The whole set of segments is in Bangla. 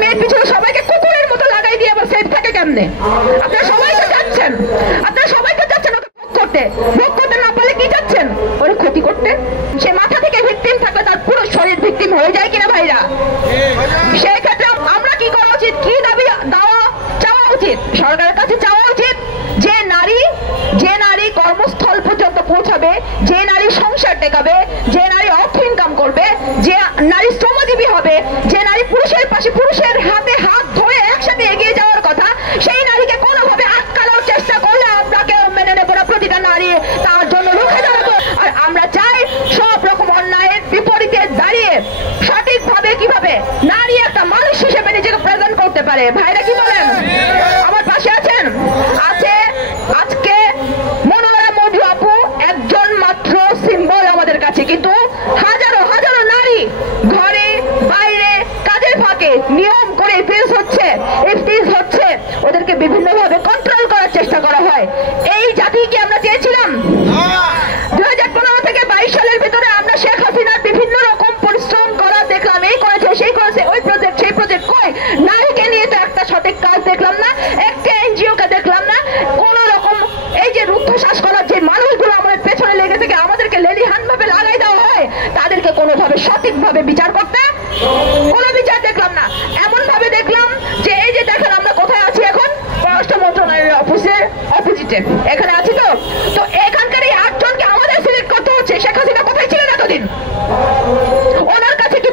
মেয়ের পিছনে সবাইকে কুকুরের মতো লাগাই দিয়ে আবার সেফ থাকে কেমনে? আপনারা সবাই তো যাচ্ছেন, আপনারা সবাই তো যাচ্ছেন ওকে ভোগ করতে না পারলে কি যাচ্ছেন? ওর ক্ষতি করতে। সে মাথা থেকে ভিকটিম থাকলে তার পুরো শরীর ভিকটিম হয়ে যায় কিনা ভাইরা? সেই ক্ষেত্রে আমরা কি করা উচিত, কি দাবি চাওয়া উচিত? সরকারের কাছে চাওয়া উচিত যে নারী কর্মস্থল পর্যন্ত পৌঁছাবে, যে নারী সংসার টেকাবে, যে নারী অর্থ ইনকাম করবে, যে নারী শ্রমজীবী হবে, যে নারী পুরুষের পাশে পুরুষের হাতে হাত ধরে একসাথে এগিয়ে যাওয়ার কথা, সেই নারীকে কোনোভাবে আটকানোর চেষ্টা করলে আমরা কেউ মেনে নেব না। প্রতিটা নারী তার জন্য রুখে দাঁড়াবো। আর আমরা চাই সব রকম অন্যায়ের বিপরীতে দাঁড়িয়ে সঠিকভাবে কিভাবে নারী একটা মানুষ হিসেবে নিজেকে প্রেজেন্ট করতে পারে। ভাইরা কি বলেন? আমার পাশে আছেন? আছে। আজকে মনোরমা মধু আপু একজন মাত্র সিম্বল আমাদের কাছে, কিন্তু হাজারো হাজারো নারী ঘরে বাইরে কাজের ফাঁকে নিয়ম করে ইফতিজ হচ্ছে, ওদেরকে বিভিন্ন ভাবে কন্ট্রোল করার চেষ্টা করা হয়। এই জাতি কি আমরা চেয়েছিলাম? 2015 থেকে 22 সালের ভিতরে আমরা শেখ হাসিনার বিভিন্ন রকম পরিশ্রম করা দেখলাম, এই করেছে সেই করেছে, ওই প্রজেক্ট সেই প্রজেক্ট, কই নারীকে নিয়ে তো একটা সঠিক কাজ দেখলাম না, একটা এনজিও কে দেখলাম না। কোন রকম এই যে রুদ্ধশ্বাস করার যে মানুষগুলো আমাদের পেছনে লেগে থেকে আমাদেরকে লেলিহান ভাবে লাগাই দেওয়া হয়, তাদেরকে কোনোভাবে সঠিকভাবে বিচার করতে কোনো বিচার দেখলাম না। এমন ভাবে দেখলাম যে এই যে দেখেন আমরা কোথায় আছি এখন, পররাষ্ট্র মন্ত্রণালয়ের অফিসের অপোজিটে এখানে আছি। তো এখানকার এই 8 জনকে আমাদের সিলেক্ট করতে হচ্ছে। শেখ হাসিনা কোথায় ছিলেন এতদিন? ওনার কাছে কি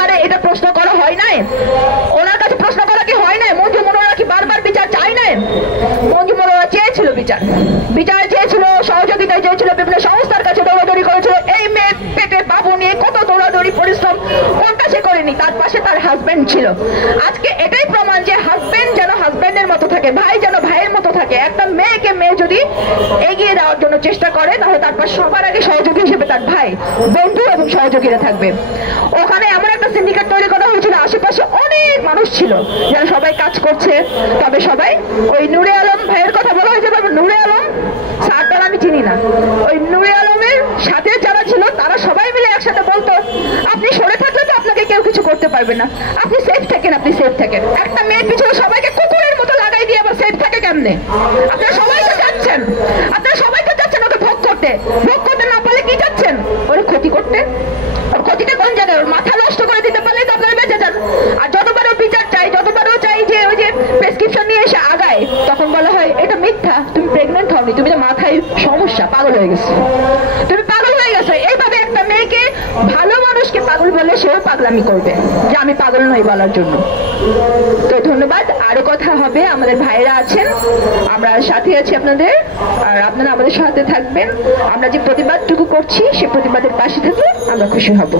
বারে এটা প্রশ্ন করা হয় নাই? ওনার কাছে প্রশ্ন করা কি হয় নাই? মঞ্জু মনোরা কি বারবার বিচার চাই নাই? মঞ্জু মনোরা চেয়েছিল বিচার চেয়েছিল, সহযোগিতা চেয়েছিল, বিভিন্ন সংস্থার কাছে দৌড়াদৌড়ি করেছিল। এই মেয়ে পেটে বাবু নিয়ে কত দৌড়াদৌড়ি পরিশ্রম, কোনটা সে করেনি? তার পাশে তার হাজবেন্ড ছিল। আজকে এটাই প্রমাণ যে হাজবেন্ড যেন হাজবেন্ডের মতো থাকে, ভাই যেন ভাইয়ের মতো থাকে। একটা মেয়েকে মেয়ে যদি এগিয়ে দেওয়ার জন্য চেষ্টা করে, তাহলে তারপর সবার আগে সহযোগী হিসেবে তার ভাই, বন্ধু এবং সহযোগীরা থাকবে। ওখানে এমন একটা সিন্ডিকেট তৈরি করা হয়েছিল, আশেপাশে অনেক মানুষ ছিল যারা সবাই কাজ করছে, তবে সবাই ওই নূরে আলম ভাইয়ের কথা বলা হয়েছে। নূরে আলম স্যারটার আমি চিনি না, ওই নূরে আলমের সাথে যারা ছিল তারা সবাই মিলে একসাথে বলতো, আপনি সরে থাকলে তো আপনাকে কেউ কিছু করতে পারবে না, আপনি সেফ থাকেন, আপনি সেফ থাকেন। একটা মেয়ের পিছনে সবাইকে কুকুরের মতো লাগাই দিয়ে আবার সেফ থাকে কেমনে? আপনারা সবাই তো যাচ্ছেন, ওকে ভোগ করতে না পারলে কি যাচ্ছেন? ওর ক্ষতি করতে। ওর ক্ষতিটা কোন জায়গায়? ওর মাথা নষ্ট করে দিতে পারলে তো আপনারা বেঁচে যান। আর যতবারও বিচার চাই, যতবারও চাই যে ওই যে প্রেসক্রিপশন নিয়ে এসে আগায়, তখন বলা হয় এটা মিথ্যা, তুমি প্রেগনেন্ট হওনি, তুমি তো মাথায় সমস্যা, পাগল হয়ে গেছে, তুমি পাগল হয়ে গেছো। এইভাবে একটা মেয়েকে, ভালো মানুষকে পাগল বলে সেও পাগলামি করবে যে আমি পাগল নই বলার জন্য। তো ধন্যবাদ। আরো কথা হবে, আমাদের ভাইরা আছেন, আমরা সাথে আছি আপনাদের, আর আপনারা আমাদের সাথে থাকবেন। আমরা যে প্রতিবাদটুকু করছি সে প্রতিবাদের পাশে থাকলে আমরা খুশি হব।